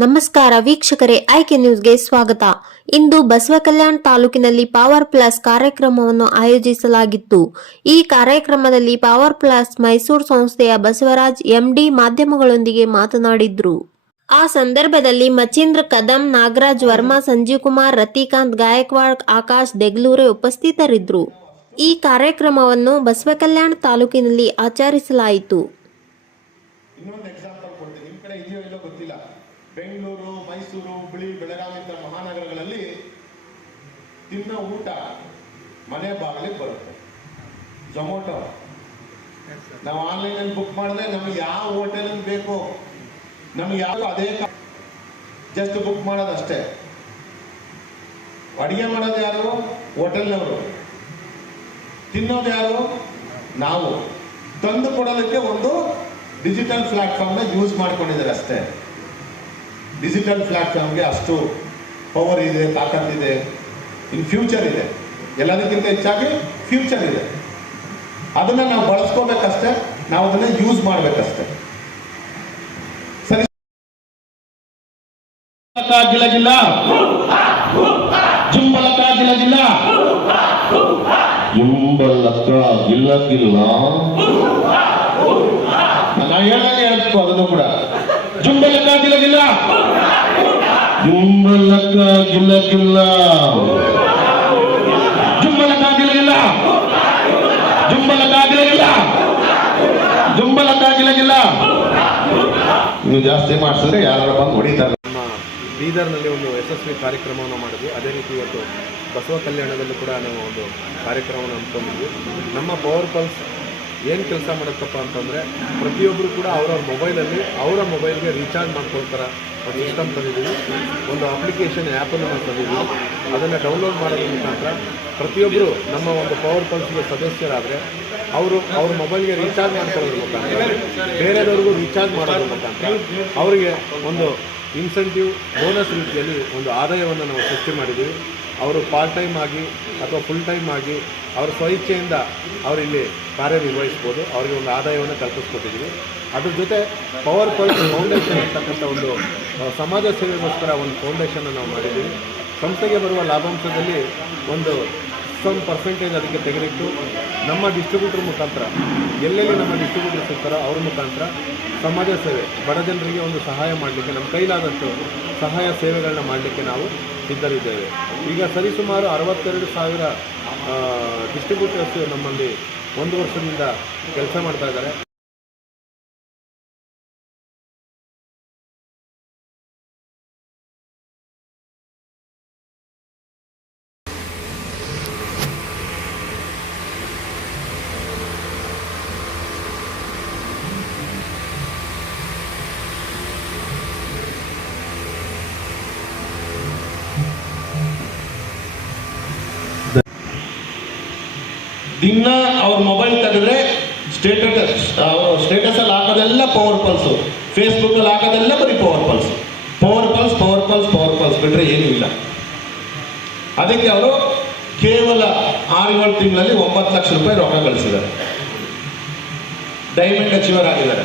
ನಮಸ್ಕಾರ ವೀಕ್ಷಕರೇ, ಆಯ್ಕೆ ನ್ಯೂಸ್ಗೆ ಸ್ವಾಗತ. ಇಂದು ಬಸವಕಲ್ಯಾಣ ತಾಲೂಕಿನಲ್ಲಿ ಪವರ್ ಪ್ಲಸ್ ಕಾರ್ಯಕ್ರಮವನ್ನು ಆಯೋಜಿಸಲಾಗಿತ್ತು. ಈ ಕಾರ್ಯಕ್ರಮದಲ್ಲಿ ಪವರ್ ಪ್ಲಸ್ ಮೈಸೂರು ಸಂಸ್ಥೆಯ ಬಸವರಾಜ್ ಎಂಡಿ ಮಾಧ್ಯಮಗಳೊಂದಿಗೆ ಮಾತನಾಡಿದ್ರು. ಆ ಸಂದರ್ಭದಲ್ಲಿ ಮಚೀಂದ್ರ ಕದಂ, ನಾಗರಾಜ್ ವರ್ಮಾ, ಸಂಜೀವ್ ಕುಮಾರ್, ರತಿಕಾಂತ್ ಗಾಯಕ್ವಾಡ್, ಆಕಾಶ್ ದೇಗ್ಲೂರೆ ಉಪಸ್ಥಿತರಿದ್ದರು. ಈ ಕಾರ್ಯಕ್ರಮವನ್ನು ಬಸವಕಲ್ಯಾಣ ತಾಲೂಕಿನಲ್ಲಿ ಆಚರಿಸಲಾಯಿತು. ಬೆಂಗಳೂರು, ಮೈಸೂರು, ಹುಬ್ಬಳ್ಳಿ, ಬೆಳಗಾವಿ ಮಹಾನಗರಗಳಲ್ಲಿ ತಿನ್ನೋ ಊಟ ಮನೆ ಬಾಗಿಲಿಗೆ ಬರುತ್ತೆ. ಝೊಮ್ಯಾಟೊ ನಾವು ಆನ್ಲೈನಲ್ಲಿ ಬುಕ್ ಮಾಡಿದ್ರೆ ನಮ್ಗೆ ಯಾವ ಹೋಟೆಲ್ ಬೇಕು, ನಮ್ಗೆ ಯಾವ ಅದೇ ಜಸ್ಟ್ ಬುಕ್ ಮಾಡೋದಷ್ಟೇ. ಅಡಿಗೆ ಮಾಡೋದು ಯಾರು? ಹೋಟೆಲ್ನವರು. ತಿನ್ನೋದು ಯಾರು? ನಾವು. ತಂದು ಕೊಡೋದಕ್ಕೆ ಒಂದು ಡಿಜಿಟಲ್ ಪ್ಲಾಟ್ಫಾರ್ಮ್ನ ಯೂಸ್ ಮಾಡ್ಕೊಂಡಿದ್ದಾರೆ ಅಷ್ಟೇ. ಡಿಜಿಟಲ್ ಪ್ಲಾಟ್ಫಾರ್ಮ್ಗೆ ಅಷ್ಟು ಪವರ್ ಇದೆ, ತಾಕತ್ತಿದೆ, ಇನ್ ಫ್ಯೂಚರ್ ಇದೆ. ಎಲ್ಲದಕ್ಕಿಂತ ಹೆಚ್ಚಾಗಿ ಫ್ಯೂಚರ್ ಇದೆ. ಅದನ್ನ ನಾವು ಬಳಸ್ಕೋಬೇಕಷ್ಟೇ, ನಾವು ಅದನ್ನ ಯೂಸ್ ಮಾಡ್ಬೇಕಷ್ಟೇ. ಸರಿ. ಗಿಲಗಿಲ್ಲ ಜುಂಬಲಕ ಗಿಲಗಿಲ್ಲ ಜುಂಬಲಕ ಗಿಲ್ಲಗಿಲ್ಲ ನಾವು ಹೇಳ್ದಂಗೆ ಹೇಳ್ಬೇಕು. ಅದನ್ನು ಕೂಡ ಜುಂಬಲಕ ಗಿಲಗಿಲ್ಲ ಜುಂಬಲಕ ಗಿಲ್ಲಗಿಲ್ಲ ಜುಂಬಲಕ ಗಿಲಗಿಲ್ಲ ಜುಂಬಲಕ ಗಿಲಗಿಲ್ಲ ಜುಂಬಲಕ ಗಿಲಗಿಲ್ಲ. ನೀವು ಜಾಸ್ತಿ ಮಾಡಿಸಿದ್ರೆ ಯಾರು ಬಂದು ಹೊಡಿತಾರೆ. ನಮ್ಮ ಬೀದರ್ನಲ್ಲಿ ಒಂದು ಯಶಸ್ವಿ ಕಾರ್ಯಕ್ರಮವನ್ನು ಮಾಡಿದ್ವಿ. ಅದೇ ರೀತಿ ಇವತ್ತು ಬಸವ ಕಲ್ಯಾಣದಲ್ಲೂ ಕೂಡ ನಾವು ಒಂದು ಕಾರ್ಯಕ್ರಮವನ್ನು ಹಮ್ಮಿಕೊಂಡಿದ್ವಿ. ನಮ್ಮ ಪವರ್ ಪಲ್ಸ್ ಏನು ಕೆಲಸ ಮಾಡುತ್ತಪ್ಪ ಅಂತಂದರೆ, ಪ್ರತಿಯೊಬ್ಬರು ಕೂಡ ಅವರವ್ರ ಮೊಬೈಲಲ್ಲಿ ಅವರ ಮೊಬೈಲ್ಗೆ ರೀಚಾರ್ಜ್ ಮಾಡ್ಕೊಳ್ತಾರೆ. ಒಂದು ಸಿಸ್ಟಮ್ ತಂದಿದ್ದೀವಿ, ಒಂದು ಅಪ್ಲಿಕೇಶನ್ ಆ್ಯಪನ್ನು ನಾವು ತಂದಿದ್ದೀವಿ. ಅದನ್ನು ಡೌನ್ಲೋಡ್ ಮಾಡೋದ್ರ ಮುಖಾಂತರ ಪ್ರತಿಯೊಬ್ಬರು ನಮ್ಮ ಒಂದು ಪವರ್ ಪಲ್ಸ್ಗೆ ಸದಸ್ಯರಾದರೆ ಅವ್ರ ಮೊಬೈಲ್ಗೆ ರೀಚಾರ್ಜ್ ಮಾಡ್ಕೊಳ್ಳೋದ್ರ ಮುಖಾಂತರ, ಬೇರೆದವ್ರಿಗೂ ರೀಚಾರ್ಜ್ ಮಾಡೋದ್ರ ಮುಖಾಂತರ ಅವರಿಗೆ ಒಂದು ಇನ್ಸೆಂಟಿವ್ ಬೋನಸ್ ರೀತಿಯಲ್ಲಿ ಒಂದು ಆದಾಯವನ್ನು ನಾವು ಸೃಷ್ಟಿ ಮಾಡಿದ್ದೀವಿ. ಅವರು ಪಾರ್ಟ್ ಟೈಮ್ ಆಗಿ ಅಥವಾ ಫುಲ್ ಟೈಮ್ ಆಗಿ ಅವರ ಸ್ವಇಚ್ಛೆಯಿಂದ ಅವರು ಇಲ್ಲಿ ಕಾರ್ಯನಿರ್ವಹಿಸ್ಬೋದು. ಅವರಿಗೆ ಒಂದು ಆದಾಯವನ್ನು ಕಲ್ಪಿಸ್ಕೊಟ್ಟಿದ್ದೀವಿ. ಅದ್ರ ಜೊತೆ ಪವರ್ ಪಲ್ಸ್ ಫೌಂಡೇಶನ್ ಅಂತಕ್ಕಂಥ ಒಂದು ಸಮಾಜ ಸೇವೆಗೋಸ್ಕರ ಒಂದು ಫೌಂಡೇಶನ್ನು ನಾವು ಮಾಡಿದ್ದೀವಿ. ಸಂಸ್ಥೆಗೆ ಬರುವ ಲಾಭಾಂಶದಲ್ಲಿ ಒಂದು ಪರ್ಸೆಂಟೇಜ್ ಅದಕ್ಕೆ ತೆಗೆದಿಟ್ಟು ನಮ್ಮ ಡಿಸ್ಟ್ರಿಬ್ಯೂಟರ್ ಮುಖಾಂತರ, ಎಲ್ಲೆಲ್ಲಿ ನಮ್ಮ ಡಿಸ್ಟ್ರಿಬ್ಯೂಟರ್ ಸಿಗ್ತಾರೋ ಅವ್ರ ಮುಖಾಂತರ ಸಮಾಜ ಸೇವೆ, ಬಡ ಜನರಿಗೆ ಒಂದು ಸಹಾಯ ಮಾಡಲಿಕ್ಕೆ, ನಮ್ಮ ಕೈಲಾದಷ್ಟು ಸಹಾಯ ಸೇವೆಗಳನ್ನ ಮಾಡಲಿಕ್ಕೆ ನಾವು ಸಿದ್ಧರಿದ್ದೇವೆ. ಈಗ ಸರಿಸುಮಾರು 62,000 ಡಿಸ್ಟ್ರಿಬ್ಯೂಟರ್ಸ್ ನಮ್ಮಲ್ಲಿ 1 ವರ್ಷದಿಂದ ಕೆಲಸ ಮಾಡ್ತಾ ಇದ್ದಾರೆ. ದಿನ ಅವ್ರ ಮೊಬೈಲ್ ತೆಗೆದ್ರೆ ಸ್ಟೇಟಸ್ ಅಲ್ಲಿ ಹಾಕೋದೆಲ್ಲ ಪವರ್ ಪಲ್ಸು, ಫೇಸ್ಬುಕ್ ಅಲ್ಲಿ ಹಾಕೋದೆಲ್ಲ ಬರೀ power pulse, power pulse, power pulse, power pulse ಬಿಟ್ರೆ ಏನೂ ಇಲ್ಲ. ಅದಕ್ಕೆ ಅವರು ಕೇವಲ 6-7 ತಿಂಗಳಲ್ಲಿ 9 ಲಕ್ಷ ರೂಪಾಯಿ ರೊಕ್ಕ ಗಳಿಸಿದ್ದಾರೆ. ಡೈಮಂಡ್ ಅಚೀವರ್ ಆಗಿದ್ದಾರೆ.